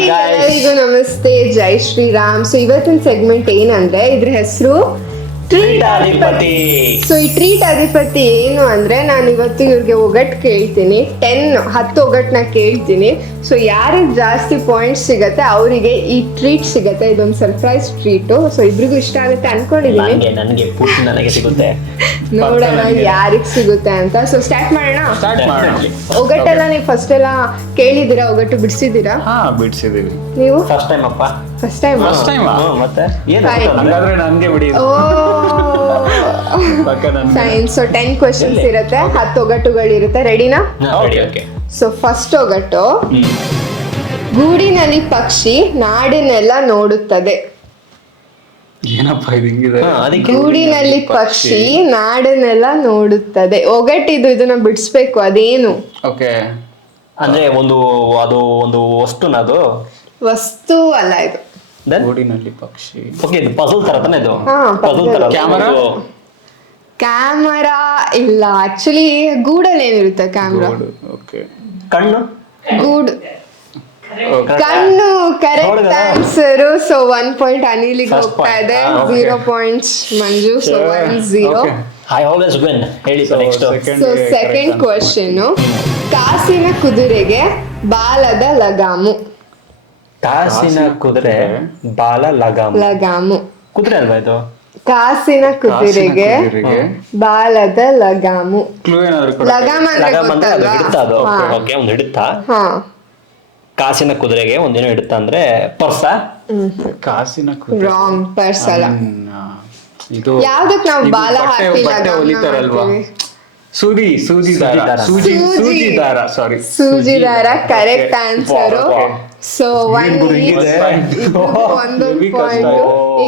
ಎಲ್ಲರಿಗೂ ನಮಸ್ತೆ ಜೈ ಶ್ರೀರಾಮ್ ಸೊ ಇವತ್ತಿನ ಸೆಗ್ಮೆಂಟ್ ಏನಂದ್ರೆ ಇದ್ರ ಹೆಸರು ಟ್ರೀಟ್ ಅಧಿಪತಿ ಸೊ ಈ ಟ್ರೀಟ್ ಅಧಿಪತಿ ಏನು ಅಂದ್ರೆ ನಾನು ಇವತ್ತು ಇವ್ರಿಗೆ ಒಗಟ್ ಕೇಳ್ತೀನಿ. ಟೆನ್ ಹತ್ತು ಒಗಟ್ನ ಕೇಳ್ತೀನಿ. ಸೊ ಯಾರಿಗೆ ಜಾಸ್ತಿ ಪಾಯಿಂಟ್ಸ್ ಸಿಗತ್ತೆ ಅವರಿಗೆ ಈ ಟ್ರೀಟ್ ಸಿಗತ್ತೆ. ಇದೊಂದು ಸರ್ಪ್ರೈಸ್ ಟ್ರೀಟು ಸೊ ಇಬ್ರಿಗೂ ಇಷ್ಟ ಆಗುತ್ತೆ ಅನ್ಕೊಂಡಿದ್ದೀನಿ ನನಗೆ ನನಗೆ ಸಿಗುತ್ತೆ. ನೋಡೋಣ ಯಾರಿಗೆ ಸಿಗುತ್ತೆ ಅಂತ. ಸೊ ಸ್ಟಾರ್ಟ್ ಮಾಡೋಣ? ಸ್ಟಾರ್ಟ್ ಮಾಡೋಣ. ಒಗಟ್ಟೆಲ್ಲ ನೀವು ಫಸ್ಟ್ ಎಲ್ಲ ಕೇಳಿದ್ದೀರಾ? ಒಗಟ್ಟು ಬಿಡಿಸಿದ್ದೀರಾ? ಹಾ ಬಿಡಿಸಿದೀವಿ. ನೀವು? ಫಸ್ಟ್ ಟೈಮ್ ಅಪ್ಪ. ಫಸ್ಟ್ ಟೈಮ್ ಫಸ್ಟ್ ಟೈಮ್ ಮತ್ತೆ? ಏನು ಹಂಗಾದ್ರೆ ನನ್ಗೆ ಬಿಡಿ ಓ. ಫೈನ್ ಸೊ ಟೆನ್ ಕ್ವೆಶನ್ಸ್ ಇರುತ್ತೆ ಹತ್ತು ಒಗಟ್ಟುಗಳಿರುತ್ತೆ ರೆಡಿನಾ ಓಕೆ. ಸೊ ಫಸ್ಟ್ ಒಗಟು ಗೂಡಿನಲ್ಲಿ ಪಕ್ಷಿ ನಾಡಿನೆಲ್ಲ ನೋಡುತ್ತದೆ. ಏನಪ್ಪ ಇದು ಹಿಂಗಿದೆ? ಅದಕ್ಕೆ ಗೂಡಿನಲ್ಲಿ ಪಕ್ಷಿ. ನಾಡನ್ನೆಲ್ಲ ನೋಡುತ್ತದೆ. ಒಗಟಿದು ಇದನ್ನ ಬಿಡಿಸ್ಬೇಕು ಅದೇನು? ಓಕೆ. ಅಂದ್ರೆ ಒಂದು ಅದು ಒಂದು ವಸ್ತುನ ಅದು? ವಸ್ತು ಅಲ್ಲ ಇದು. ಗೂಡಿನಲ್ಲಿ ಪಕ್ಷಿ. ಓಕೆ ಇದು ಪಜಲ್ ತರ ತಾನೆ ಇದು? ಹಾ, ಪಜಲ್ ತರ. Camera? ಕ್ಯಾಮರಾ ಇಲ್ಲ. ಆಕ್ಚುಲಿ ಗೂಡಲ್ಲಿ ಏನಿರುತ್ತೆ ಕ್ಯಾಮ್ರಾ ಓಕೆ ಕಣ್ಣು? ಗೂಡು. ಕಣ್ಣು correct? Answer so one point ಅನಿಲಿಗೆ ಹೋಗ್ತಾ ಇದೆ. Zero point Manju. So one zero I always win ಹೇಳಿ sir next so second question question ಕಾಸಿನ ಕುದುರೆಗೆ ಬಾಲದ ಲಗಾಮು. ಕಾಸಿನ ಕುದುರೆ. ಬಾಲ ಲಗಾಮು. ಲಗಾಮು. ಕುದುರೆ ಅಲ್ವಾ ಇದು? ಕಾಸಿನ ಕುದುರೆಗೆ. ಬಾಲದ ಲಗಾಮು. ಕ್ಲೂ ಏನಾದ್ರು ಕೊಡ ಲಗಾಮ ಅಂದ್ರೆ ಲಗಾಮ ಅಂದ್ರೆ ಅದು ಹಿಡಿತ ಅದು. ಗೊತ್ತಲ್ವಾ ಓಕೆ ಒಂದು ಹಿಡಿತಾ. ಹಾ. ಕಾಸಿನ ಕುದುರೆಗೆ ಒಂದೇನೋ ಹಿಡಿತ ಅಂದ್ರೆ ಪರ್ಸ? ಕಾಸಿನ ಕುದುರೆ. ರಾಂಗ್ ಪರ್ಸ್ ಅಲ್ಲ. ಹ್ಮ್, ಆ, ಇದು ಯಾವ್ದಕ್ ನಾವು ಇದು ಬಾಲ ಬಟ್ಟೆ- ಹಾಕಿ ಬಟ್ಟೆ ಹೊಲಿತಾರಲ್ವಾ? ಮಾಡ್ತೀವಿ? ಸೂದಿ ಸೂಜಿ ದಾರ. ಸೂಜಿ ದಾರ ಸಾರಿ ಸೂಜಿ ದಾರ ಕರೆಕ್ಟ್. ಆನ್ಸರ್. ಸೊ. ಒಂದೊಂದು ಪಾಯಿಂಟ್.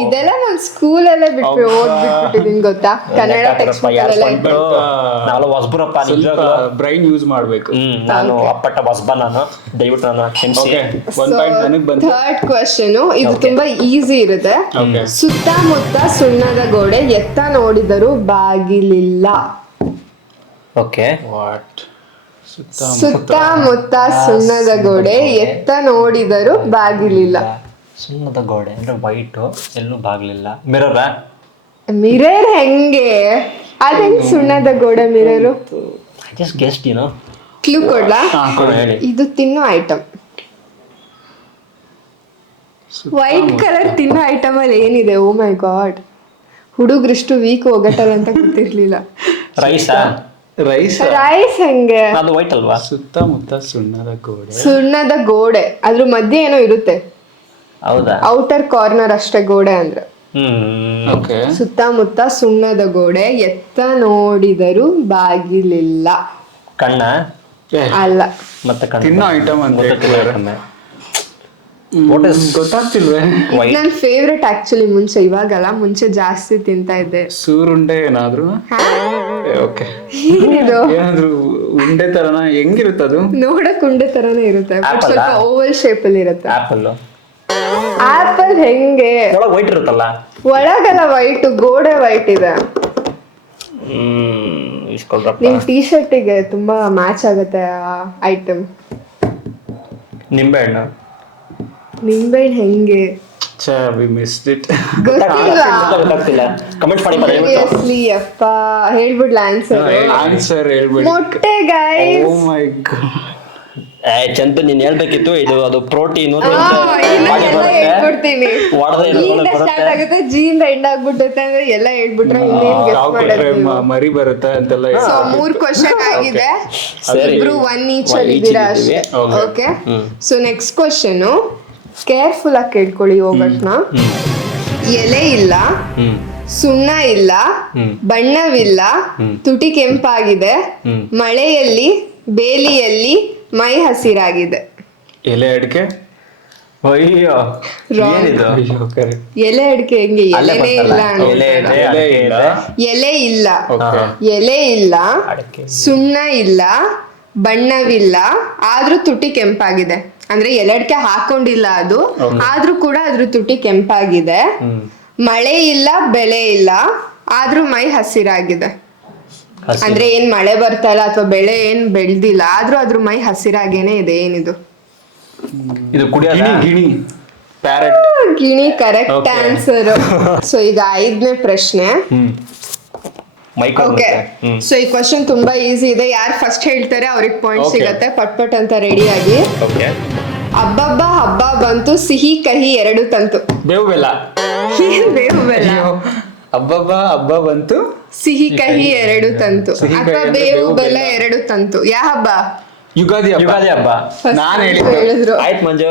ಇದೆಲ್ಲ ನಾನು ಸ್ಕೂಲಲ್ಲೇ ಬಿಟ್ಟು ಅಬ್ಬಾ. ಓದ್ಬಿಟ್ಟಿದ್ದೀನಿ ಗೊತ್ತಾ? ಕನ್ನಡ ಟೆಕ್ಸ್ಟ್ ಬುಕ್ ನಾನು ಹೊಸಬರಪ್ಪ ಬ್ರೈನ್ ಯೂಸ್ ಮಾಡ್ಬೇಕು. ನಾನು ಅಪ್ಪಟ್ಟ ಹೊಸಬ ನಾನು. ದಯವಿಟ್ಟು ನಾನು ಕ್ಷಮಿಸಿ. ಥರ್ಡ್ ಕ್ವಶನ್ ಇದು ತುಂಬಾ ಈಸಿ ಇರುತ್ತೆ. ಸುತ್ತಮುತ್ತ ಸುಣ್ಣದ ಗೋಡೆ ಎತ್ತ ನೋಡಿದರೂ ಬಾಗಿಲಿಲ್ಲ. ಓಕೆ ವಾಟ್ ಸುತ್ತಮುತ್ತ ಸುಣ್ಣದ ಗೋಡೆ ಎತ್ತ ನೋಡಿದರೂ ಬಾಗಿಲಿಲ್ಲ. ಸುಣ್ಣದ ಗೋಡೆ ಅಂದ್ರೆ ವೈಟ್ ಎಲ್ಲೂ ಬಾಗ್ಲಿಲ್ಲ. ಮಿರರ ಮಿರರ್ ಹೆಂಗೆ? ಅದೇನ್ ಸುಣ್ಣದ ಗೋಡೆ ಮಿರರು ಜಸ್ಟ್ ಗೆಸ್ಟ್ ಏನೋ ಕ್ಲೂ ಕೊಡ್ಲಾ? ಹೇಳಿ. ಇದು ತಿನ್ನೋ ಐಟಮ್ ವೈಟ್ ಕಲರ್ ತಿನ್ನೋ ಐಟಮ್ ಅಲ್ಲಿ ಏನಿದೆ? ಓ ಮೈ ಗಾಡ್ ಹುಡುಗ್ರಿಷ್ಟು ವೀಕ್ ಹೋಗಟಲ್ ಅಂತ ಗೊತ್ತಿರ್ಲಿಲ್ಲ. ರೈಸಾ ರೈಸ್? ರೈಸ್ ಹೆಂಗೆ? ಅದು ವೈಟ್ ಅಲ್ವಾ? ಸುತ್ತಮುತ್ತ ಸುಣ್ಣದ ಗೋಡೆ. ಸುಣ್ಣದ ಗೋಡೆ. ಅದ್ರ ಮಧ್ಯೆ ಏನೋ ಇರುತ್ತೆ. ಹೌದಾ? ಔಟರ್ ಕಾರ್ನರ್ ಅಷ್ಟೇ ಗೋಡೆ ಅಂದ್ರೆ. ಹ್ಮ್. ಓಕೆ. ಸುತ್ತಮುತ್ತ ಸುಣ್ಣದ ಗೋಡೆ. ಎತ್ತ ನೋಡಿದರೂ ಬಾಗಿಲಿಲ್ಲ. ಕಣ್ಣ? ಅಲ್ಲ. ಮತ್ತೆ ಕಣ್ಣ. ತಿನ್ನೋ ಐಟಮ್ ಅಂತ ಗೊತ್ತಾಗ್ತಿಲ್ವೇ? White. ನನ್ ಫೇವ್ರೆಟ್ ಆಕ್ಚುಲಿ ಮುಂಚೆ ಇವಾಗಲ್ಲ ಮುಂಚೆ ಜಾಸ್ತಿ ತಿಂತಾ ಇದ್ದೆ ಸೂರುಂಡೆ ಏನಾದ್ರು ಓಕೆ. ಏನಿದು? ಏನಾದ್ರು ಉಂಡೆ ತರನ ಹೆಂಗಿರುತ್ತದು ನೋಡಕ್ ಉಂಡೆ ತರನೇ ಇರುತ್ತೆ ಬಟ್ Apple ಸ್ವಲ್ಪ? ಓವಲ್ ಶೇಪ್ ಅಲ್ಲಿ ಇರುತ್ತೆ. ಆಪಲ್ ಆಪಲ್ ಹೆಂಗೆ? ಒಳಗೆ ವೈಟ್ ಇರುತ್ತಲ್ಲ? ಒಳಗೆಲ್ಲ ವೈಟ್ ಗೋಡೆ ವೈಟ್ ಇದೆ. ಹ್ಮ್ ಇಸ್ಕೊಳ್ರಪ್ಪ ನಿಮ್ ಟೀ ಶರ್ಟಿಗೆ ತುಂಬಾ ಮ್ಯಾಚ್ ಆಗುತ್ತೆ ಆ ಐಟಮ್ ನಿಂಬೆ ಹಣ್ಣು? ನಿಂಬೆಹಣ್ಣು ಹೆಂಗೆ? ಛೇ ವಿ ಮಿಸ್ಡ್ ಇಟ್ ಗೊತ್ತಾಗ್ತಿಲ್ಲ ಕಮೆಂಟ್ ಮಾಡಿ ಬರೀ ಸೀರಿಯಸ್ಲಿ ಅಪ್ಪ ಹೇಳ್ಬಿಡ್ಲ ಆನ್ಸರ್ ಆನ್ಸರ್ ಹೇಳ್ಬಿಡಿ. ಮೊಟ್ಟೆ ಓ ಗೈಸ್ ಮೈ ಗಾಡ್ ಏ ಚಂತು ನೀನ್ ಹೇಳ್ಬೇಕಿತ್ತು ಇದು ಅದು ಪ್ರೋಟೀನ್ ಸ್ಟಾರ್ಟ್ ಆಗುತ್ತೆ ಜೀನ್ ಎಂಡ್ ಆಗ್ಬಿಟ್ಟೈತೆ ಅಂದ್ರೆ ಎಲ್ಲ ಹೇಳ್ಬಿಟ್ರೆ ಇನ್ನೇನ್ ಗೆಸ್ ಯಾವ ಮಾಡೋದು ಮ- ಮರಿ ಬರುತ್ತೆ ಅಂತೆಲ್ಲ ಸೊ ಮೂರ್ ಕ್ವಶನ್ ಆಗಿದೆ. ಸರಿ. ಇಬ್ರು ಒನ್ ಈಚ್ One ಅಲ್ಲಿ ಇದ್ದೀವಿ. Okay. Okay so next question careful ಆಗಿ ಕೇಳ್ಕೊಳ್ಳಿ ಹೋಗಟ್ನ ಎಲೆ ಇಲ್ಲ ಸುಣ್ಣ ಇಲ್ಲ ಬಣ್ಣವಿಲ್ಲ. ತುಟಿ ಕೆಂಪಾಗಿದೆ ಮಳೆಯಲ್ಲಿ ಬೇಲಿಯಲ್ಲಿ ಮೈ ಹಸಿರಾಗಿದೆ. ಎಲೆ ಅಡಿಕೆ? ಅಯ್ಯೋ ಏನಿದು? ಎಲೆ ಅಡಿಕೆ ಹೆಂಗೆ? ಎಲೆನೇ ಇಲ್ಲ ಎಲೆ ಅಂತ. ಇದೆ ಎಲೆ ಇಲ್ಲ. ಎಲೆ ಇಲ್ಲ. ಓಕೆ. ಎಲೆ ಇಲ್ಲ ಸುಣ್ಣ ಇಲ್ಲ ಬಣ್ಣವಿಲ್ಲ ಆದ್ರೂ ತುಟಿ ಕೆಂಪಾಗಿದೆ. ಅಂದ್ರೆ ಎಲೆಡ್ಕೆ ಹಾಕೊಂಡಿಲ್ಲ ಅದು ಆದ್ರೂ ಕೂಡ ಅದ್ರ ತುಟಿ ಕೆಂಪಾಗಿದೆ. ಮಳೆ ಇಲ್ಲ ಬೆಳೆ ಇಲ್ಲ ಆದ್ರೂ ಮೈ ಹಸಿರಾಗಿದೆ. ಅಂದ್ರೆ ಏನ್ ಮಳೆ ಬರ್ತಾ ಇಲ್ಲ ಅಥವಾ ಬೆಳೆ ಏನ್ ಬೆಳ್ದಿಲ್ಲ ಆದ್ರೂ ಅದ್ರ ಮೈ ಹಸಿರಾಗೇನೆ ಇದೆ ಏನಿದು. ಇದು ಕುಡಿಯೋದ? ಗಿಣಿ ಗಿಣಿ. ಪ್ಯಾರೆಟ್ ಗಿಣಿ ಕರೆಕ್ಟ್ ಆನ್ಸರ್ ಸೊ ಈಗ ಐದನೇ ಪ್ರಶ್ನೆ. ಮೈಕ್ ಓಕೆ ಸೊ ಈ ಕ್ವಶನ್ ತುಂಬಾ ಈಸಿ ಇದೆ. ಯಾರು ಫಸ್ಟ್ ಹೇಳ್ತಾರೆ ಅವ್ರಿಗೆ ಪಾಯಿಂಟ್ Okay. ಸಿಗತ್ತೆ. ಪಟ್ ಪಟ್ ಅಂತ ರೆಡಿ ಆಗಿ. ಓಕೆ ಹಬ್ಬಬ್ಬ ಹಬ್ಬ ಬಂತು ಸಿಹಿ ಕಹಿ ಎರಡು ತಂತು. ಬೇವು ಬೆಲ್ಲ ಏನ್ ಬೇವು ಬೆಲ್ಲ ಹಬ್ಬಬ್ಬ ಹಬ್ಬ ಬಂತು ಸಿಹಿ ಕಹಿ ಎರಡು ತಂತು. ಸಿಹಿ ಕಹಿ ಅಥವಾ ಅಂದ್ರೆ ಬೇವು ಬೇವು ಬೆಲ್ಲ ಬೆಲ್ಲ. ಎರಡು ತಂತು. ಯಾ ಹಬ್ಬ? ಯುಗಾದಿ ಹಬ್ಬ. ಯುಗಾದಿ ಹಬ್ಬ. ನಾನು ನಾನ್ ಹೇಳಿದ್ದು. ಹೇಳಿದ್ರು. ಆಯ್ತು ಮಂಜು.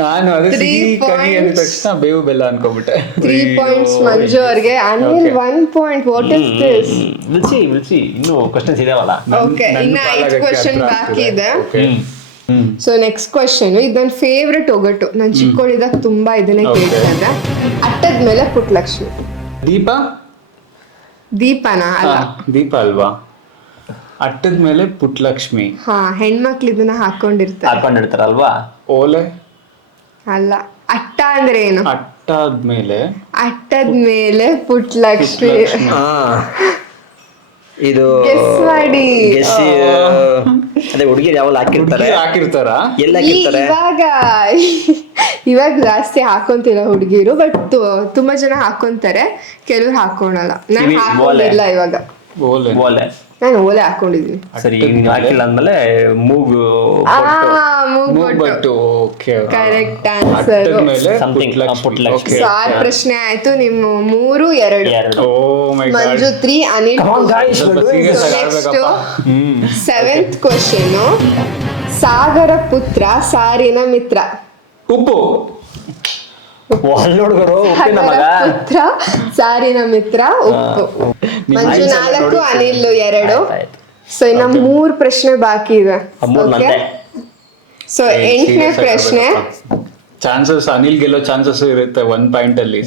ನಾನು ಅದು Three ಸಿಹಿ ಕಹಿ ಅಂದ points. ತಕ್ಷಣ ಬೇವು ಬೆಲ್ಲ ಅನ್ಕೋಬಿಟ್ಟೆ ತ್ರೀ ಪಾಯಿಂಟ್ಸ್ ಮಂಜು ಅವ್ರಿಗೆ Anil. One point what is this ಬಿಲ್ಸಿ ಬಿಲ್ಸಿ ಇನ್ನು ಕ್ವಶನ್ಸ್ ಇದಾವಲ್ಲ? ಓಕೆ ಇನ್ನ ಐದು ಕ್ವಶನ್ ಬಾಕಿ ಇದೆ. ಸೊ ನೆಕ್ಸ್ಟ್ ಕ್ವಶನ್ ಇದು ನನ್ನ ಫೇವ್ರೆಟ್ ಒಗಟು. ನಾನು ಚಿಕ್ಕವಳಿದಾಗ ತುಂಬಾ ಇದನ್ನೇ Okay. ಕೇಳ್ತಾ ಇದ್ದೆ ಅಟ್ಟದ ಮೇಲೆ ಪುಟ್ಲಕ್ಷ್ಮಿ. ದೀಪ? ದೀಪನ? ಅಲ್ಲ. ಹಾ, ದೀಪ ಅಲ್ವಾ? ಅಟ್ಟದ ಮೇಲೆ ಪುಟ್ಲಕ್ಷ್ಮಿ. ಹಾ ಹೆಣ್ಮಕ್ಳು ಇದನ್ನ ಹಾಕೊಂಡಿರ್ತಾರೆ. ಹಾಕೊಂಡಿರ್ತಾರಲ್ವಾ? ಓಲೆ? ಅಲ್ಲ ಅಟ್ಟ ಅಂದ್ರೆ ಏನು? ಅಟ್ಟಾದ್ಮೇಲೆ ಅಟ್ಟದ ಮೇಲೆ ಪುಟ್ಲಕ್ಷ್ಮಿ. ಇದು ಗೆಸ್ ಮಾಡಿ. ಅದೇ ಹುಡುಗಿರು ಯಾವಾಗ ಹಾಕಿರ್ತಾರೆ. ಹುಡುಗಿ ಹಾಕಿರ್ತಾರ? ಎಲ್ಲ ಈ- ಹಾಕಿರ್ತಾರೆ. ಇವಾಗ ಇವಾಗ ಜಾಸ್ತಿ ಹಾಕೊಂತಿಲ್ಲ ಹುಡುಗಿರು ಬಟ್ ತುಂಬಾ ಜನ ಹಾಕೊಂತಾರೆ. ಕೆಲವ್ರು ಹಾಕೋಣಲ್ಲ ನಾನು ಹಾಕೋಲ್ಲ ಹಾಕೊಂಡಿಲ್ಲ ಇವಾಗ. ಓಲೆ. ಓಲೆ. ನಾನು ಓಲೆ ಹಾಕೊಂಡಿದ್ದೀನಿ. ಸರಿ ಈಗ ನೀವು ಹಾಕಿಲ್ಲ ಅಂದ್ಮೇಲೆ ಮೂಗು ಆ ಮೂಗ್ ಮೂಗ್ಬಟ್ಟು correct answer Something, Putlakshmi. Okay so R ಪ್ರಶ್ನೆ ಆಯ್ತು. ನಿಮ್ಮ ಮೂರು ಎರಡು. ಎರಡು. ಓ my god Manju three Anil ಸ್ವಲ್ಪ ಸೀರಿಯಸ್ ಆಗಿ ನೆಕ್ಸ್ಟ್ ಆಡ್ಬೇಕಪ್ಪ ಹ್ಮ್. ಸೆವೆಂತ್ ಕ್ವಶನ್ ಸಾಗರ ಪುತ್ರ ಸಾರಿನ ಮಿತ್ರ. ಉಪ್ಪು ಅಲ್ಲಿ ನೋಡ್ಗರು ಉಪ್ಪಿನ ಸಾಗರ ಮಗ ಪುತ್ರ ಸಾರಿನ ಮಿತ್ರ ಉಪ್ಪು. ಮಂಜು ನಾಲ್ಕು. ಅನಿಲ್ ಎರಡು. ಸೊ ಇನ್ನ ಮೂರ್ ಪ್ರಶ್ನೆ ಬಾಕಿ ಇದೆ ಸೊ ಎಂಟನೇ ಪ್ರಶ್ನೆ. ಚಾನ್ಸಸ್ ಅನಿಲ್ ಗೆಲ್ಲೋ ಚಾನ್ಸಸ್ ಇರುತ್ತೆ ಒನ್ ಪಾಯಿಂಟ್ ಅಲ್ಲಿ.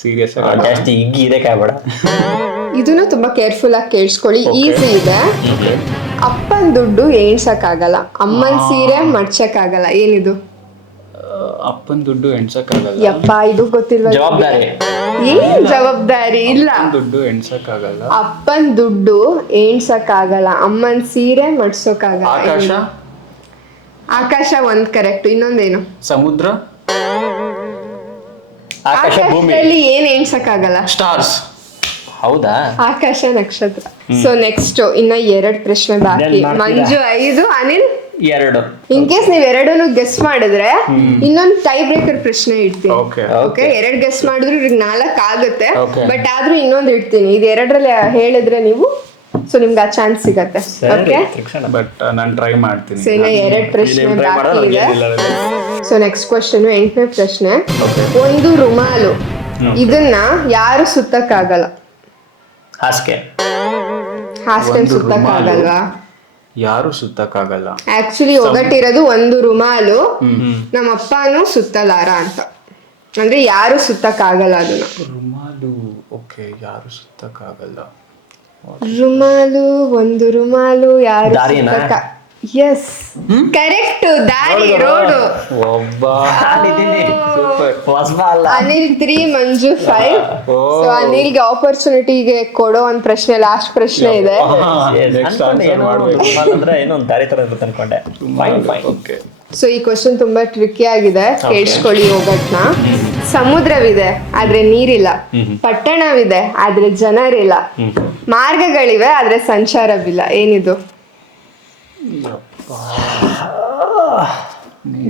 ಸೀರಿಯಸ್ ಆಗಿ ಜಾಸ್ತಿ ಇಗ್ಗಿ ಇದೆ ಕಾಯ್ಬೇಡ ಇದನ್ನು ತುಂಬಾ ಕೇರ್ಫುಲ್ ಆಗಿ ಕೇಳಿಸ್ಕೊಳ್ಳಿ. ಈಸಿ ಇದೆ. ಅಪ್ಪನ್ ದುಡ್ಡು ಎಣ್ಸಕ್ಕಾಗಲ್ಲ ಅಮ್ಮನ್ ಸೀರೆ ಮಡ್ಚಕ್ಕಾಗಲ್ಲ ಏನಿದು? ಅಪ್ಪನ್ ದುಡ್ಡು ಎಣ್ಸಕ್ಕಾಗಲ್ಲ. ಯಪ್ಪ ಇದು ಗೊತ್ತಿಲ್ವಾ ಜವಾಬ್ದಾರಿ. ಏನ್ ಜವಾಬ್ದಾರಿ? ಇಲ್ಲ. ಅಪ್ಪನ್ ದುಡ್ಡು ಎಣ್ಸಕ್ಕಾಗಲ್ಲ. ಅಪ್ಪನ್ ದುಡ್ಡು ಎಣ್ಸಕ್ಕಾಗಲ್ಲ ಅಮ್ಮನ್ ಸೀರೆ ಮಡ್ಸೋಕ್ಕಾಗಲ್ಲ. ಆಕಾಶ? ಏನಿದು? ಆಕಾಶ ಒಂದ್ ಕರೆಕ್ಟ್ ಇನ್ನೊಂದೇನು? ಸಮುದ್ರ? ಆಕಾಶ ಭೂಮಿ. ಆಕಾಶದಲ್ಲಿ ಏನ್ ಎಣ್ಸಕ್ಕಾಗಲ್ಲ ಸ್ಟಾರ್ಸ್. ಹೌದಾ? ಆಕಾಶ ನಕ್ಷತ್ರ. ಸೊ ನೆಕ್ಸ್ಟ್ ಇನ್ನ ಎರಡ್ ಪ್ರಶ್ನೆ ಬಾಕಿ. ಮಂಜು ಐದು ಅನಿಲ್? ಎರಡು. ಇನ್ ಕೇಸ್ ನೀವ್ ಎರಡನ್ನು ಗೆಸ್ ಮಾಡಿದ್ರೆ ಇನ್ನೊಂದು ಟೈ ಬ್ರೇಕರ್ ಪ್ರಶ್ನೆ ಇಡ್ತೀನಿ. ಓಕೆ ಓಕೆ ಎರಡ್ ಗೆಸ್ ಮಾಡಿದ್ರು ಇವ್ರಿಗೆ ನಾಲ್ಕ್ ಆಗುತ್ತೆ. Okay. ಬಟ್ ಆದ್ರೂ ಇನ್ನೊಂದು ಇಡ್ತೀನಿ. ಇದು ಎರಡರಲ್ಲಿ ಹೇಳಿದ್ರೆ ನೀವು ಸೊ ನಿಮ್ಗೆ ಆ ಚಾನ್ಸ್ ಸಿಗತ್ತೆ. ಓಕೆ ಬಟ್ ನಾನು ಟ್ರೈ ಮಾಡ್ತೀನಿ. ಸೊ ಇನ್ನ ಎರಡ್ ಪ್ರಶ್ನೆ ನೀನ್ try ಮಾಡೋದು ಬಾಕಿ ಇದೆ. ಏನಿಲ್ಲ ಸೊ ನೆಕ್ಸ್ಟ್ ಕ್ವಶನ್ ಎಂಟನೇ ಪ್ರಶ್ನೆ. ಒಂದು ರುಮಾಲು. ಇದನ್ನ ಯಾರು ಸುತ್ತಕ್ಕಾಗಲ್ಲ? ಹಾಸಿಗೆ. ಹಾಸ್ಟೆಲ್ ಸುತ್ತಕ್ಕಾಗಲ್ವಾ? ಯಾರು ಸುತ್ತಕ್ಕಾಗಲ್ಲ. ಆಕ್ಚುಲಿ ಒಗಟ್ಟಿರೋದು ಒಂದು ರುಮಾಲು ನಮ್ಮ ಅಪ್ಪನೂ ಸುತ್ತಲಾರ ಅಂತ. ಅಂದ್ರೆ ಯಾರು ಸುತ್ತಕ್ಕಾಗಲ್ಲ ಅದನ್ನ. ರುಮಾಲು ಓಕೆ ಯಾರು ಸುತ್ತಕ್ಕಾಗಲ್ಲ. ರುಮಾಲು ಒಂದು ರುಮಾಲು ಯಾರು ದಾರಿನಾ? ಎಸ್ ಕರೆಕ್ಟ್ ದಾರಿ ರೋಡ್. ಒಬ್ಬ Anil three Manju five. So ಅನಿಲ್ಗೆ ಆಪರ್ಚುನಿಟಿಗೆ ಕೊಡೋ ಒಂದ್ ಪ್ರಶ್ನೆ ಲಾಸ್ಟ್ ಪ್ರಶ್ನೆ ಇದೆ. ಸೊ ಈ ಕ್ವಶನ್ ತುಂಬಾ ಟ್ರಿಕಿ ಆಗಿದೆ. ಕೇಳಿಸ್ಕೊಳ್ಳಿ ಹೋಗಟ್ನ ಸಮುದ್ರವಿದೆ ಆದ್ರೆ ನೀರಿಲ್ಲ. ಪಟ್ಟಣವಿದೆ ಆದ್ರೆ ಜನರಿಲ್ಲ. ಮಾರ್ಗಗಳಿವೆ ಆದ್ರೆ ಸಂಚಾರವಿಲ್ಲ. ಏನಿದು?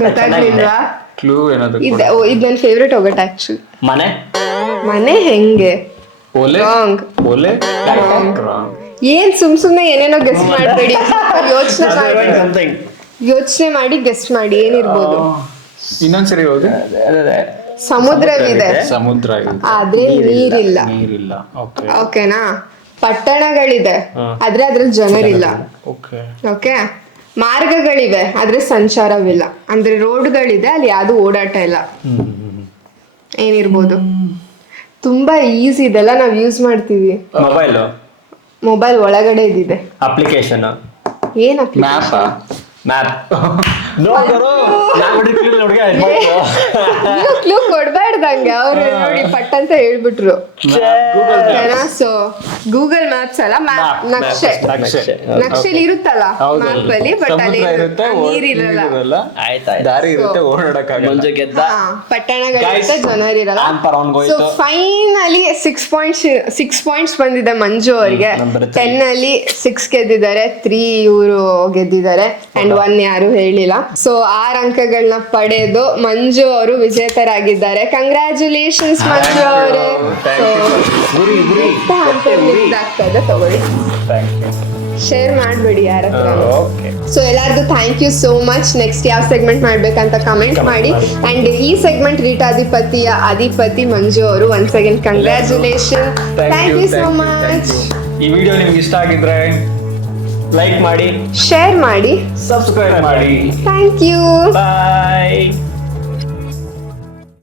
ಗೊತ್ತಾಗ್ಲಿಲ್ವಾ? ಕ್ಲೂ ಏನಾದ್ರು ಇದ್ ಓ, ಇದ್ ನನ್ನ ಫೇವ್ರೆಟ್ ಒಗಟ್ ಆಕ್ಚುಲಿ ಮನೆ? ಮನೆ ಹೆಂಗೆ? ಓಲೆ ರಾಂಗ್ ಓಲೆ Wrong. Wrong. ಏನ್ ಸುಮ್ ಸುಮ್ನೆ ಏನೇನೋ ಗೆಸ್ಟ್ ಮಾಡಬೇಡಿ. ಯೋಚನೆ ಮಾಡಿ. ಸಮಥಿಂಗ್ ಯೋಚನೆ ಮಾಡಿ ಗೆಸ್ಟ್ ಮಾಡಿ ಏನಿರ್ಬೋದು? ಇನ್ನೊಂದ್ಸರಿ ಹೌದು ಸಮುದ್ರವಿದೆ. ಸಮುದ್ರ ಇದೆ ಆದ್ರೆ ನೀರಿಲ್ಲ. ನೀರಿಲ್ಲ. ಓಕೆ ಓಕೆನಾ ಪಟ್ಟಣಗಳಿದೆ. ಆದ್ರೆ ಅದ್ರಲ್ಲಿ ಜನರಿಲ್ಲ. ಓಕೆ. ಓಕೆ? ಮಾರ್ಗಗಳಿವೆ ಆದ್ರೆ ಸಂಚಾರವಿಲ್ಲ. ಅಂದ್ರೆ ರೋಡ್ಗಳಿದೆ ಅಲ್ಲಿ ಯಾವ್ದು ಓಡಾಟ ಇಲ್ಲ. ಏನಿರ್ಬೋದು. ತುಂಬಾ ಈಸಿ ಇದೆಲ್ಲ ನಾವ್ ಯೂಸ್ ಮಾಡ್ತೀವಿ. ಮೊಬೈಲ್ ಮೊಬೈಲ್ ಒಳಗಡೆ ಇದಿದೆ. ಅಪ್ಲಿಕೇಶನ್ ಏನ್? ಮ್ಯಾಪ್ ಮ್ಯಾಪ್ ನೀವು ಅವ್ರು ನೋಡಿ ಪಟ್ ಅಂತ ಹೇಳ್ಬಿಟ್ರು. ಸೊ ಗೂಗಲ್ ಮ್ಯಾಪ್ಸ್ ಅಲ್ಲ ಮ್ಯಾಪ್ ನಕ್ಷೆ. ನಕ್ಷೆ. ನಕ್ಷೆಲಿ ಇರುತ್ತಲ್ಲ. ಮ್ಯಾಪ್ ಅಲ್ಲಿ ಬಟ್ ಅಲ್ಲಿ ನೀರಿರಲ್ಲ. ದಾರಿ ಇರುತ್ತೆ ಓಡಾಡಕ್ಕಾಗಲ್ಲ. ಮಂಜು ಗೆದ್ದ. ಪಟ್ಟಣಗಳಿರುತ್ತೆ ಜನರಿರಲ್ಲ so finally six points six points ಬಂದಿದೆ ಮಂಜು ಅವರಿಗೆ. ಟೆನ್ ಅಲ್ಲಿ ಸಿಕ್ಸ್ ಗೆದ್ದಿದ್ದಾರೆ ತ್ರೀ ಇವರು ಗೆದ್ದಿದ್ದಾರೆ ಅಂಡ್ ಒನ್ ಯಾರು ಹೇಳಿಲ್ಲ. ಸೊ ಆರ್ ಅಂಕಗಳನ್ನ ಪಡೆದು ಮಂಜು ಅವರು ವಿಜೇತರಾಗಿದ್ದಾರೆ. ಕಂಗ್ರ್ಯಾಚುಲೇಷನ್ಸ್ ಮಂಜು ಅವರೇ. ಗುರಿ ಗುರಿ. ಆಗ್ತದೆ ತಗೊಳ್ಳಿ. ಶೇರ್ ಮಾಡ್ಬೇಡಿ ಯಾರ ಹತ್ರ. ಓಕೆ ಸೊ ಎಲ್ಲರಿಗೂ thank you so much next ಯಾವ ಸೆಗ್ಮೆಂಟ್ ಮಾಡ್ಬೇಕಂತ ಕಮೆಂಟ್ ಮಾಡಿ. ಅಂಡ್ ಈ ಸೆಗ್ಮೆಂಟ್ ರೀಟಾಧಿಪತಿಯ ಅಧಿಪತಿ ಮಂಜು ಅವರು once again congratulation thank you so much ಈ ವಿಡಿಯೋ ನಿಮ್ಗೆ ಇಷ್ಟ ಆಗಿದ್ರೆ ಲೈಕ್ ಮಾಡಿ ಶೇರ್ ಮಾಡಿ. ಸಬ್ಸ್ಕ್ರೈಬ್ ಮಾಡಿ. Thank you bye